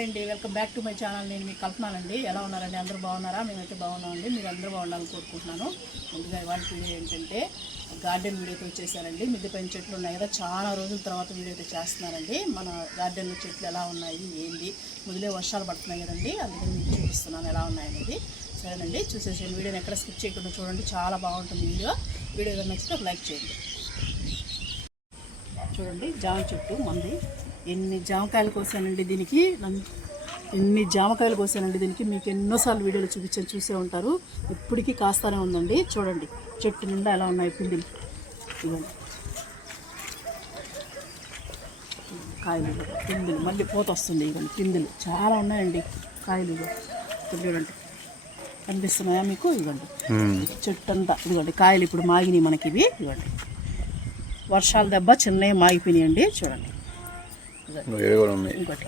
Hi అండి. Welcome back to my channel. నేను మీకు కల్పనానండి. ఎలా ఉన్నారండి? అందరూ బాగున్నారా? మేమైతే బాగున్నామండి. మీరు అందరూ బాగుండాలని కోరుకుంటున్నాను. ముందుగా ఇవాళ వీడియో ఏంటంటే గార్డెన్ వీడియోతో వచ్చేసానండి. మిద్దెపైన చెట్లు ఉన్నాయి కదా చాలా రోజుల తర్వాత వీడియో అయితే చేస్తున్నానండి. మన గార్డెన్లో చెట్లు ఎలా ఉన్నాయి? ఏంది? మొదలే వర్షాలు పడుతున్నాయి కదండి. అందుకని మీకు చూపిస్తున్నాను ఎలా ఉన్నాయనేది. సరేనండి? చూసేసి వీడియోని ఎక్కడ స్కిప్ చేయకుండా చూడండి. చాలా బాగుంటుంది వీడియో. వీడియో ఏదైనా నచ్చితే ఒక లైక్ చేయండి. చూడండి జామ చెట్టు మంది ఎన్ని జామకాయలు కోసానండి దీనికి? నన్- ఎన్ని జామకాయలు కోసానండి దీనికి? మీకు ఎన్నోసార్లు వీడియోలు చూపించాను చూసే ఉంటారు. ఇప్పటికీ కాస్తానే ఉందండి. చూడండి చెట్టు నిండా ఎలా ఉన్నాయి పిండిలు. ఇవ్వండి కాయలు. పిందులు మళ్ళీ పూత వస్తుంది. ఇవ్వండి పిందులు చాలా ఉన్నాయండి కాయలు చూడండి. కనిపిస్తున్నాయా మీకు? ఇవ్వండి చెట్టు అంతా ఇదిగోండి కాయలు ఇప్పుడు మాగినాయి మనకి ఇవి ఇవ్వండి వర్షాల దెబ్బ చిన్నవి మాగిపోయినాయండి. చూడండి. ఇంకోటి.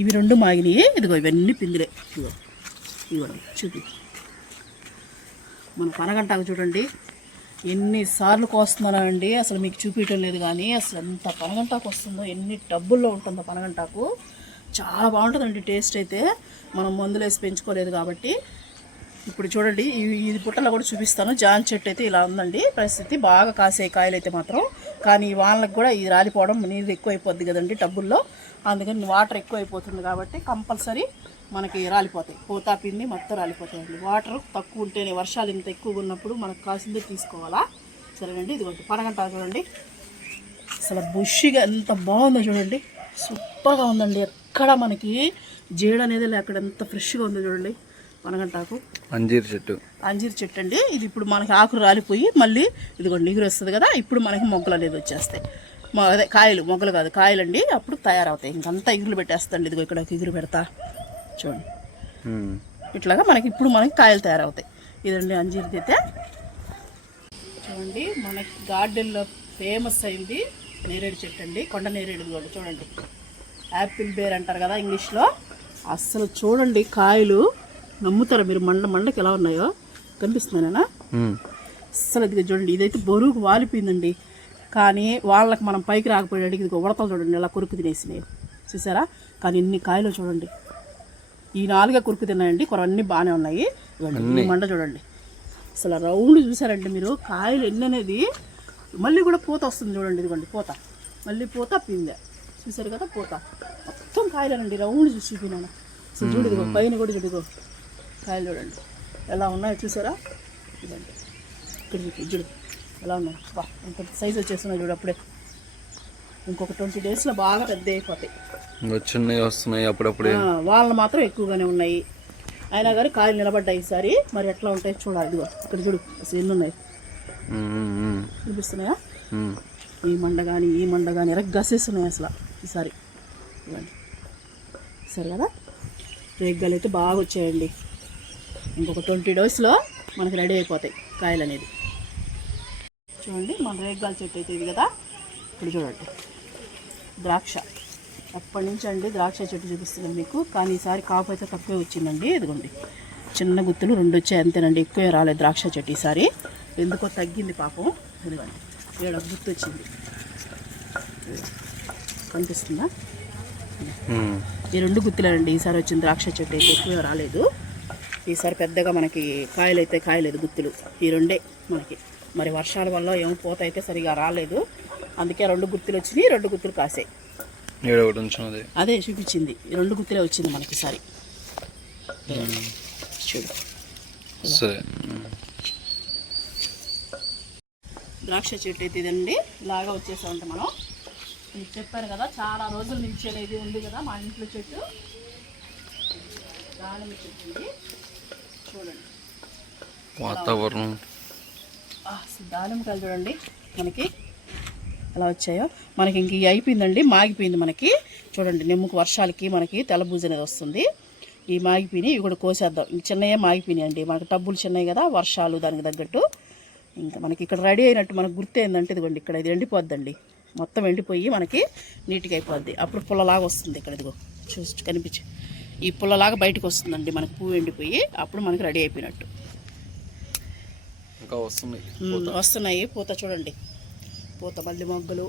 ఇవి రెండు మాగినాయి. ఇదిగో ఇవన్నీ పిందిలే. ఇదిగో. చూపి. మన పనగంటాకు చూడండి. ఎన్నిసార్లు కోస్తున్నానో అండి అసలు మీకు చూపించడం లేదు కానీ అసలు ఎంత పనగంటాకు వస్తుందో ఎన్ని టబ్బుల్లో ఉంటుందో పనగంటాకు. చాలా బాగుంటుందండి టేస్ట్ అయితే. మనం మందులు వేసి పెంచుకోలేదు కాబట్టి. ఇప్పుడు చూడండి ఇది పుట్టలో కూడా చూపిస్తాను. జాన్ చెట్టు అయితే ఇలా ఉందండి. పరిస్థితి బాగా కాసే కాయలు అయితే మాత్రం. కానీ ఈ వానలకు కూడా ఇది రాలిపోవడం నీరు ఎక్కువైపోద్ది కదండి టబ్బుల్లో. అందుకని వాటర్ ఎక్కువైపోతుంది కాబట్టి కంపల్సరీ మనకి రాలిపోతాయి. పోతా పిండి మొత్తం రాలిపోతాయండి. వాటర్ తక్కువ ఉంటేనే వర్షాలు ఇంత ఎక్కువగా ఉన్నప్పుడు మనకు కాసిందే తీసుకోవాలా? సరేనండి ఇదిగోండి పనగంట చూడండి. అసలు బుషిగా ఎంత బాగుందో చూడండి. సూపర్గా ఉందండి. ఎక్కడ మనకి జీడ అనేది లేకుండా ఎంత ఫ్రెష్గా ఉందో చూడండి. పనగంటాకు అంజీర్ చెట్టు. అంజీర్ చెట్టు అండి. ఇది ఇప్పుడు మనకి ఆకులు రాలిపోయి మళ్ళీ ఇదిగోండి ఎగురు వస్తుంది కదా ఇప్పుడు మనకి మొగ్గలు అనేది వచ్చేస్తాయి. అదే కాయలు మొగ్గలు కాదు కాయలండి. అప్పుడు తయారవుతాయి. ఇంకంతా ఎగురు పెట్టేస్తండి. ఇదిగో ఇక్కడ ఎగురు పెడతా. చూడండి. ఇట్లాగా మనకి ఇప్పుడు మనకి కాయలు తయారవుతాయి. ఇదండి అంజీర్ది అయితే. చూడండి మనకి గార్డెన్లో ఫేమస్ అయింది నేరేడు చెట్టు అండి. కొండ నేరేడు కూడా చూడండి. యాపిల్ బేర్ అంటారు కదా ఇంగ్లీష్లో. అస్సలు చూడండి కాయలు. నమ్ముతారా మీరు? మండ మండకి ఎలా ఉన్నాయో? కనిపిస్తున్నానా ఉమ్. అస్సలు ఇది చూడండి ఇదైతే బరువుకు వాలిపోయిందండి. కానీ వాళ్ళకి మనం పైకి రాకపోయాడు ఇది ఉడతలు చూడండి ఇలా కొరుకు తినేసినాయి. చూసారా? కానీ ఇన్ని కాయలు చూడండి. ఈ నాలుగే కొరుకు తిన్నాయండి కొరన్నీ బాగానే ఉన్నాయి. ఈ మండ చూడండి. అసలు రౌండ్ చూసారండి మీరు. కాయలు ఎన్ని అనేది మళ్ళీ కూడా పూత వస్తుంది చూడండి ఇదిగోండి పూత. మళ్ళీ పూత పిందె. చూసారు కదా పూత. మొత్తం కాయలేనండి రౌండ్ చూసి చూపినాను. అసలు చూడు ఇదిగో పైన కూడా చూడుగో కాయలు చూడండి. ఎలా ఉన్నాయో చూసారా? ఇదండి. ఇక్కడ చూడు ఎలా ఉన్నాయి? బా ఇంత సైజ్ వచ్చేస్తున్నాయి చూడు అప్పుడే. ఇంకొక ట్వంటీ డేస్లో బాగా పెద్ద అయిపోతాయి. వచ్చినాయి వస్తున్నాయి అప్పుడప్పుడే. వాళ్ళు మాత్రం ఎక్కువగానే ఉన్నాయి. అయినా కానీ కాయలు నిలబడ్డాయి ఈసారి. మరి ఎట్లా ఉంటాయి చూడాలి ఇదిగో. ఇక్కడ చూడు అసలు ఎన్ని ఉన్నాయి. చూపిస్తున్నాయా. ఈ మండ కానీ ఈ మండ కానీ ఎరగసేస్తున్నాయి అసలు ఈసారి. ఇవ్వండి సరే కదా? రేగ్గాలు అయితే బాగా వచ్చాయండి. ఇంకొక ట్వంటీ డేస్లో మనకి రెడీ అయిపోతాయి కాయలు అనేది చూడండి మన రేగ్గాల చెట్టు అయితే ఇది కదా? ఇప్పుడు చూడండి. ద్రాక్ష. అప్పటి నుంచి అండి ద్రాక్ష చెట్టు చూపిస్తున్నాను మీకు? కానీ ఈసారి కాపు అయితే తక్కువే వచ్చిందండి. ఇదిగోండి. చిన్న గుత్తులు రెండు వచ్చాయి అంతేనండి. ఎక్కువే రాలేదు ద్రాక్ష చెట్టు ఈసారి. ఎందుకో తగ్గింది పాపం. ఇదిగోండి. ఏడు గుర్తు వచ్చింది. కనిపిస్తుందా. ఈ రెండు గుత్తులేనండి. ఈసారి వచ్చిన ద్రాక్ష చెట్టు అయితే ఎక్కువ రాలేదు. ఈసారి పెద్దగా మనకి కాయలు అయితే కాయలేదు గుత్తులు. ఈ రెండే మనకి. మరి వర్షాల వల్ల ఏమో పూత అయితే సరిగా రాలేదు. అందుకే రెండు గుత్తులు వచ్చినాయి రెండు గుత్తులు కాసాయి. అదే చూపించింది. రెండు గుత్తులే వచ్చింది మనకి ఈసారి. చూడు. సరే. ద్రాక్ష చెట్టు అయితే ఇదండి. ఇలాగా వచ్చేసామంటే మనం. మీకు చెప్పాను కదా చాలా రోజుల నుంచి అనేది ఉంది కదా మా ఇంట్లో చెట్టు. దానిమ్మ చెట్టు చూడండి వాతావరణం దానిమ్మకాయలు చూడండి. మనకి ఎలా వచ్చాయో? మనకి ఇంక ఇవి అయిపోయిందండి. మాగిపోయింది మనకి. చూడండి నిమ్మకు వర్షాలకి మనకి తెల్లబూజ అనేది వస్తుంది. ఈ మాగిపోయినాయి ఇవి కూడా కోసేద్దాం. ఇంక చిన్నయే మాగిపోయినాయి అండి మనకి టబ్బులు చిన్నవి కదా వర్షాలు దానికి తగ్గట్టు. ఇంకా మనకి ఇక్కడ రెడీ అయినట్టు మనకు గుర్తు ఏంటంటే ఇదిగోండి ఇక్కడ ఇది ఎండిపోద్దండి. మొత్తం ఎండిపోయి మనకి నీట్గా అయిపోద్ది. అప్పుడు పుల్లలాగా వస్తుంది ఇక్కడ ఇదిగో. చూసి కనిపించి. ఈ పుల్లలాగా బయటకు వస్తుందండి. మనకి పువ్వు ఎండిపోయి అప్పుడు మనకి రెడీ అయిపోయినట్టు. ఇంకా వస్తుంది ఉమ్, వస్తున్నాయి. పూత చూడండి. పూత మల్లి మొగ్గలు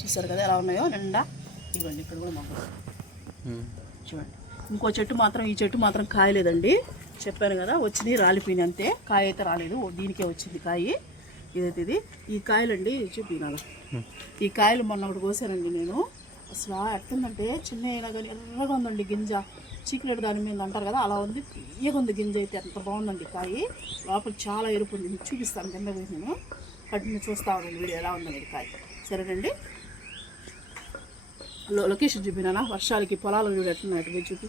చూసారు కదా ఎలా ఉన్నాయో? నిండా. ఇవ్వండి ఇక్కడ కూడా మొగ్గలు. చూడండి. ఇంకో చెట్టు మాత్రం ఈ చెట్టు మాత్రం కాయలేదండి. చెప్పాను కదా వచ్చినాయి రాలిపోయినాయి అంతే. కాయ అయితే రాలేదు. దీనికే వచ్చింది కాయ. ఇదైతే ఇది. ఈ కాయలండి చూపినాను. ఈ కాయలు మొన్న ఒకటి కోసానండి నేను. అసలు ఎట్టుందంటే చిన్న కానీ ఎర్రగా ఉందండి గింజ. చీకలేడు దాని మీద అంటారు కదా అలా ఉంది. తీయగా ఉంది గింజ అయితే ఎంత బాగుందండి కాయ. లోపల చాలా ఎరుపు ఉంది. మీకు చూపిస్తాను కింద పోయి నేను. కంటిన్యూ చూస్తా ఉండండి వీడియో ఎలా ఉందండి కాయ. సరేనండి. లొకేషన్ చూపినా వర్షాలకి పొలాలు చూడు ఎట్లున్నాయి అటు పోయి చూపి.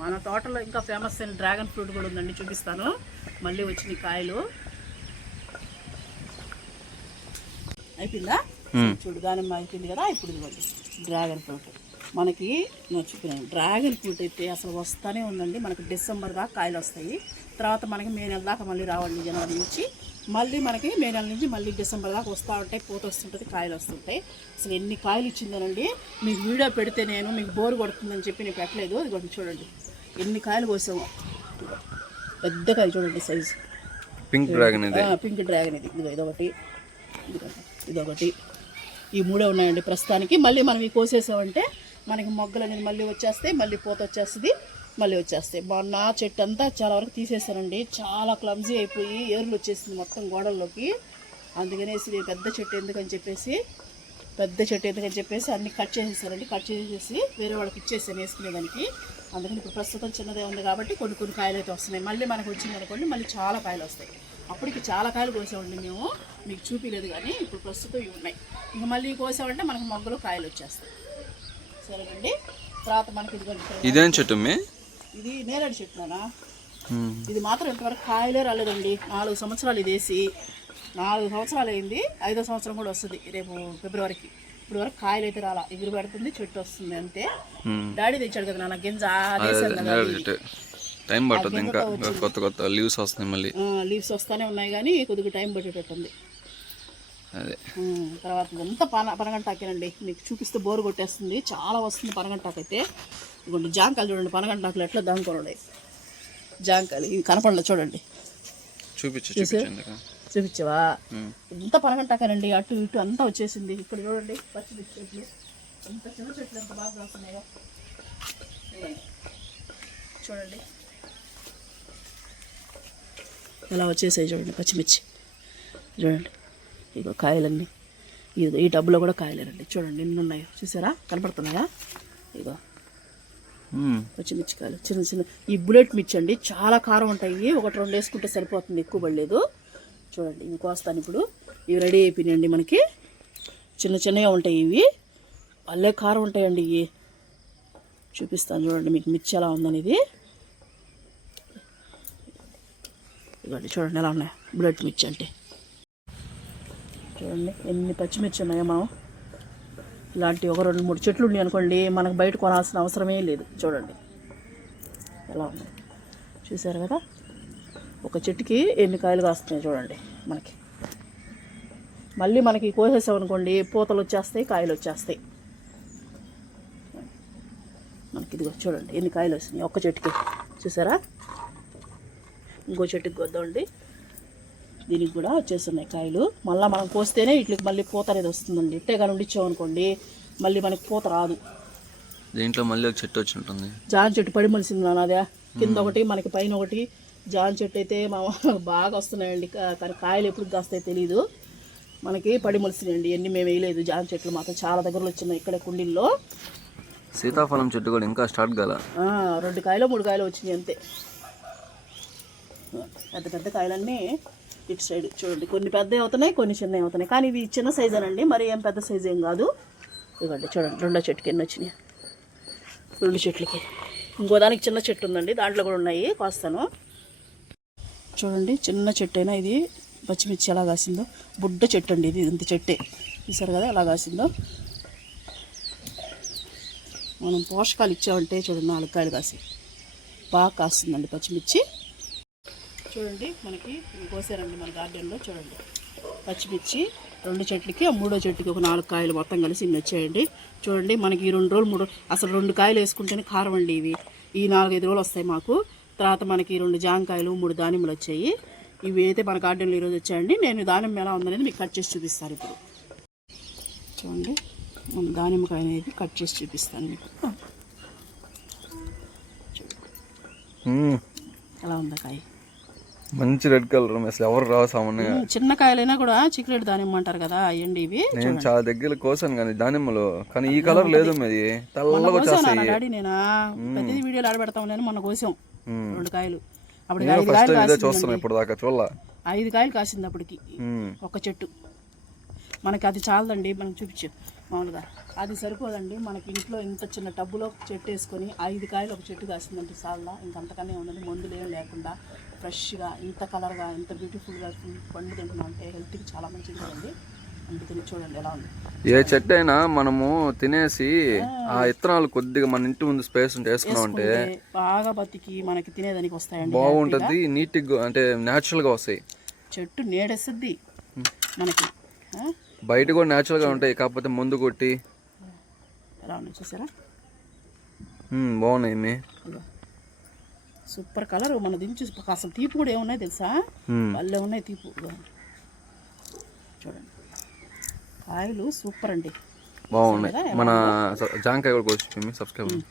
మన తోటలో ఇంకా ఫేమస్ అయిన డ్రాగన్ ఫ్రూట్ కూడా ఉందండి చూపిస్తాను. మళ్ళీ వచ్చిన కాయలు. అయిపోయిందా? చూడు దానిమ్మ అయిపోయింది కదా ఇప్పుడు ఇదిగోండి. Dragon fruit. మనకి నేను చెప్పినాను డ్రాగన్ ఫ్రూట్ అయితే అసలు వస్తానే ఉందండి. మనకి డిసెంబర్ దాకా కాయలు వస్తాయి. తర్వాత మనకి మే నెల దాకా మళ్ళీ రావండి జనవరి నుంచి. మళ్ళీ మనకి మే నెల నుంచి మళ్ళీ డిసెంబర్ దాకా వస్తూ ఉంటాయి పూత వస్తుంటుంది కాయలు వస్తుంటాయి. అసలు ఎన్ని కాయలు ఇచ్చిందనండి? మీకు వీడియో పెడితే నేను మీకు బోర్ కొడుతుందని చెప్పి నేను పెట్టలేదు. ఇదిగోండి చూడండి. ఎన్ని కాయలు కోసాము. పెద్ద కాయ చూడండి సైజు. పింక్ డ్రాగన్ ఇది. పింక్ డ్రాగన్ ఇది. ఇదిగో ఇదొకటి. ఇదిగోండి, ఇదొకటి. ఈ మూడే ఉన్నాయండి ప్రస్తుతానికి. మళ్ళీ మనం ఇవి కోసేసామంటే మనకి మొగ్గలు అనేది మళ్ళీ వచ్చేస్తాయి మళ్ళీ పూత వచ్చేస్తుంది మళ్ళీ వచ్చేస్తాయి. మొన్న చెట్టు అంతా చాలా వరకు తీసేసానండి. చాలా క్లమ్జీ అయిపోయి ఏర్లు వచ్చేసింది మొత్తం గోడల్లోకి. అందుకనేసి నేను పెద్ద చెట్టు ఎందుకని చెప్పేసి పెద్ద చెట్టు ఎందుకని చెప్పేసి అన్ని కట్ చేసేసారండి కట్ చేసేసి వేరే వాళ్ళకి ఇచ్చేసాను వేసుకునేదానికి. అందుకని ఇప్పుడు ప్రస్తుతం చిన్నదే ఉంది కాబట్టి కొన్ని కొన్ని కాయలు అయితే వస్తున్నాయి. మళ్ళీ మనకు వచ్చింది అనుకోండి మళ్ళీ చాలా కాయలు వస్తాయి. అప్పటికి చాలా కాయలు కోసామండి మేము. మీకు చూపించలేదు కానీ ఇప్పుడు ప్రస్తుతం ఇవి ఉన్నాయి. ఇంక మళ్ళీ కోసామంటే మనకు మొగ్గలు కాయలు వచ్చేస్తాయి. సరేనండి? తర్వాత మనకి ఇదిగోండి ఇదేం చెట్టు ఇది నేరేడు చెట్టునా. ఇది మాత్రం ఇంతవరకు కాయలే రాలేదండి. నాలుగు సంవత్సరాలు ఇది వేసి నాలుగు సంవత్సరాలు అయింది. ఐదో సంవత్సరం కూడా వస్తుంది రేపు ఫిబ్రవరికి. ఇప్పుడు వరకు కాయలు అయితే రాలా. ఎగురు పెడుతుంది చెట్టు వస్తుంది అంతే. డాడీ తెచ్చాడు కదా నాన్న గింజ టైం పడుతుంది ఇంకా కొత్త కొత్త లీవ్స్ వస్తున్నాయి మళ్ళీ. లీవ్స్ వస్తూనే ఉన్నాయి కానీ కొద్దిగా టైం పట్టేటట్టుంది. అదే. తర్వాత ఇదంతా పన పనగంటాకేనండి. మీకు చూపిస్తే బోరు కొట్టేస్తుంది. చాలా వస్తుంది పనగంటాకు అయితే ఇదిగోండి జాంకాయలు చూడండి పనగంటాకులు ఎట్లా దానుకోనండి జాంకాయలు ఇవి కనపడలేదు చూడండి. చూపించు చూపించవా. ఇంత పనగంటాకేనండి అటు ఇటు అంతా వచ్చేసింది. ఇక్కడ చూడండి పచ్చిమిర్చి చెట్లు. ఎంత చిన్న చెట్లు ఎంత బాగా కాస్తున్నాయో. చూడండి. ఎలా వచ్చేసాయి చూడండి పచ్చిమిర్చి. చూడండి ఇగో కాయలన్నీ. ఇదిగో ఈ డబ్బులో కూడా కాయలేనండి. చూడండి ఎన్ని ఉన్నాయో చూసారా? కనపడుతున్నాయా? ఇగో. పచ్చిమిర్చి కాయలు చిన్న చిన్న. ఈ బుల్లెట్ మిర్చి అండి చాలా కారం ఉంటాయి. ఒకటి రెండు వేసుకుంటే సరిపోతుంది ఎక్కువ పడలేదు. చూడండి ఇవి కోస్తాను ఇప్పుడు. ఇవి రెడీ అయిపోయినాయండి మనకి. చిన్న చిన్నగా ఉంటాయి ఇవి. భలే కారం ఉంటాయండి ఇవి. చూపిస్తాను చూడండి మీకు మిర్చి ఎలా ఉందనేది. ఇవ్వండి చూడండి ఎలా ఉన్నాయి. బుల్లెట్ మిర్చి అంటే. చూడండి ఎన్ని పచ్చిమిర్చి ఉన్నాయో మనం ఇలాంటి ఒక రెండు మూడు చెట్లు ఉన్నాయి అనుకోండి మనకు బయట కొనాల్సిన అవసరమే లేదు. చూడండి. ఎలా ఉన్నాయి. చూసారు కదా? ఒక చెట్టుకి ఎన్ని కాయలు కాస్తున్నాయి చూడండి మనకి. మళ్ళీ మనకి కోసేసామనుకోండి పూతలు వచ్చేస్తాయి కాయలు వచ్చేస్తాయి. మనకి ఇదిగో చూడండి ఎన్ని కాయలు వస్తున్నాయి ఒక్క చెట్టుకి. చూసారా ఇంకో చెట్టుకి కొద్దామండి దీనికి కూడా వచ్చేస్తున్నాయి కాయలు. మళ్ళీ మనం కోస్తేనే వీటికి మళ్ళీ పూత అనేది వస్తుందండి. ఇట్టే కానీ ఉండిచ్చామనుకోండి మళ్ళీ మనకి పూత రాదు. దీంట్లో మళ్ళీ ఒక చెట్టు వచ్చి ఉంటుంది. జాన్ చెట్టు పడి మలిసింది నాదే కింద ఒకటి మనకి పైన ఒకటి. జాన్ చెట్టు అయితే మా బాగా వస్తున్నాయండి. కానీ కాయలు ఎప్పుడు కాస్తాయో తెలియదు మనకి పడి మలిసినాయండి. ఎన్ని మేము వేయలేదు. జాన్ చెట్లు మాత్రం చాలా దగ్గరలో వచ్చినాయి ఇక్కడ కుండీల్లో. సీతాఫలం చెట్టు కూడా ఇంకా స్టార్ట్ కాల. ఆ, రెండు కాయలు మూడు కాయలు వచ్చినాయి అంతే. పెద్ద పెద్ద కాయలన్నీ ఇటు సైడ్ చూడండి. కొన్ని పెద్దవి అవుతున్నాయి కొన్ని చిన్నవి అవుతున్నాయి. కానీ ఇవి చిన్న సైజ్ అనండి. మరి ఏం పెద్ద సైజ్ ఏం కాదు. ఇవ్వండి చూడండి. రెండో చెట్టుకి ఎన్ని వచ్చినాయి? రెండు చెట్లకి. ఇంకో దానికి చిన్న చెట్టు ఉందండి. దాంట్లో కూడా ఉన్నాయి. కోస్తాను. చూడండి చిన్న చెట్టు అయినా ఇది పచ్చిమిర్చి ఎలా కాసిందో. బుడ్డ చెట్టు అండి ఇది. ఇంత చెట్టే. చూసారు కదా ఎలా కాసిందో. మనం పోషకాలు ఇచ్చామంటే చూడండి నాలుగు కాయలు కాసి బాగా కాస్తుందండి పచ్చిమిర్చి. చూడండి మనకి కోసారండి మన గార్డెన్లో చూడండి. పచ్చిమిర్చి రెండు చెట్లకి ఆ మూడో చెట్టుకి ఒక నాలుగు కాయలు మొత్తం కలిసి ఇన్ని వచ్చాయండి. చూడండి మనకి ఈ రెండు రోజులు మూడు అసలు రెండు కాయలు వేసుకుంటేనే కారం అండి ఇవి. ఈ నాలుగైదు రోజులు వస్తాయి మాకు. తర్వాత మనకి రెండు జాంకాయలు మూడు దానిమ్మలు వచ్చాయి. ఇవి అయితే మన గార్డెన్లో ఈరోజు వచ్చాయండి. నేను దానిమ్మ ఎలా ఉందనేది మీకు కట్ చేసి చూపిస్తాను ఇప్పుడు. చూడండి దానిమ్మకాయ అనేది కట్ చేసి చూపిస్తాను మీకు. ఎలా ఉందా కాయ? మంచి రెడ్ కలర్ అసలు ఎవరు రావు సామాన్యంగా. చిన్న కాయలైనా కూడా చిక్లెట్ దానిమ్మ అంటారు కదా అయ్యండి ఇవి నేను చాలా దగ్గర కోసాను కానీ దానిమ్మలు. కానీ ఈ కలర్ లేదు మీది తెల్లగా వచ్చేస్తాయి. డాడీ నేనా? ప్రతిదీ వీడియోలు ఆడబెడతాం మొన్న కోసాం. రెండు కాయలు. అప్పుడు నేను ఐదు కాయలు చూస్తున్నా ఇప్పుడు దాకా చూడాల. ఐదు కాయలు కాసింది అప్పటికి. ఒక చెట్టు. మనకి అది చాలదండి మనం చూపించు. మామూలుగా అది సరిపోదండి. మనకి ఇంట్లో ఇంత చిన్న టబ్బులో చెట్టు వేసుకొని ఐదు కాయలు ఒక చెట్టు కాసిందంటే చాలా ఇంకంతకన్నా ఉన్నది మందులు ఏం లేకుండా ఫ్రెష్గా ఇంత కలర్గా ఇంత బ్యూటిఫుల్గా పండు తింటున్నాం అంటే హెల్త్కి చాలా మంచిది కదండి. అందుకని చూడండి ఎలా ఉంది. ఏ చెట్టు అయినా మనము తినేసి ఆ. ఇత్తనాలు కొద్దిగా మన ఇంటి ముందు స్పేస్ ఉంటే వేసుకున్నాం అంటే బాగా బతికి మనకి తినేదానికి వస్తాయండి బాగుంటది. నీట్గా అంటే natural గా వస్తాయి. చెట్టు నీడెస్తుంది మనకి? బయట కూడా natural గా ఉంటాయి కాకపోతే మందు కొట్టి. ఎలా ఉన్నాయి చూసారా? బాగున్నాయి. సూపర్ కలర్ మన దించి అసలు తీపి కూడా ఏమున్నాయి తెలుసా. భలే ఉన్నాయి తీపు. చూడండి. కాయలు సూపర్ అండి. బాగున్నాయి. మన జాంకాయ కూడా కోసి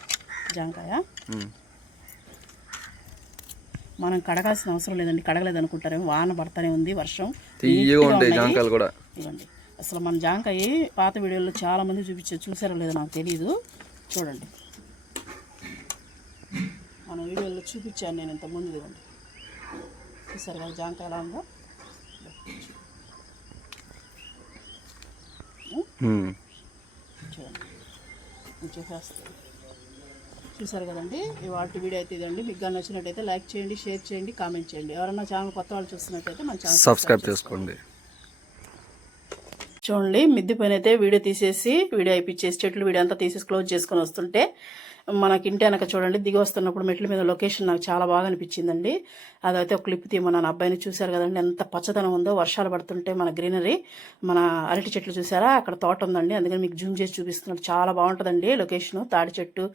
జాంకాయ? మనం కడగాల్సిన అవసరం లేదండి. కడగలేదు అనుకుంటారేమో వాన పడతానే ఉంది వర్షం తీయగా ఉంటాయి జాంకాయలు కూడా. ఇవ్వండి అసలు మన జాంకాయ పాత వీడియోలో చాలా మంది చూపించారు. చూసారో లేదో నాకు తెలియదు చూడండి. మన వీడియోలో చూపించాను నేను ఇంతకుముందు ఇదిగోండి చూసారు కదా జాంకాయ ఎలా ఉందో. చూడండి. చూసేస్తాను చూసారు కదండి? ఇవాటి వీడియో అయితే ఇదండి. మీకు కానీ నచ్చినట్టయితే లైక్ చేయండి షేర్ చేయండి కామెంట్ చేయండి. ఎవరైనా ఛానల్ కొత్త వాళ్ళు చూస్తున్నట్టయితే మన ఛానల్ సబ్స్క్రైబ్ చేసుకోండి. చూడండి మిద్ది పైన అయితే వీడియో తీసేసి వీడియో అయిపించేసి చెట్లు వీడియో అంతా తీసేసి క్లోజ్ చేసుకొని వస్తుంటే మనకి ఇంటి వెనక చూడండి దిగి వస్తున్నప్పుడు మెట్ల మీద లొకేషన్ నాకు చాలా బాగా అనిపించిందండి. అదైతే ఒక క్లిప్ మన అబ్బాయిని చూశారు కదండి ఎంత పచ్చదనం ఉందో వర్షాలు పడుతుంటే మన గ్రీనరీ మన అరటి చెట్లు చూసారా అక్కడ తోట ఉందండి అందుకని మీకు జూమ్ చేసి చూపిస్తున్నాడు చాలా బాగుంటుందండి లొకేషన్ తాడి చెట్టు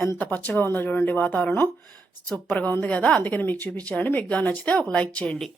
ఎంత పచ్చగా ఉందో చూడండి వాతావరణం. సూపర్గా ఉంది కదా అందుకని మీకు చూపించారండి మీకు కానీ నచ్చితే ఒక లైక్ చేయండి.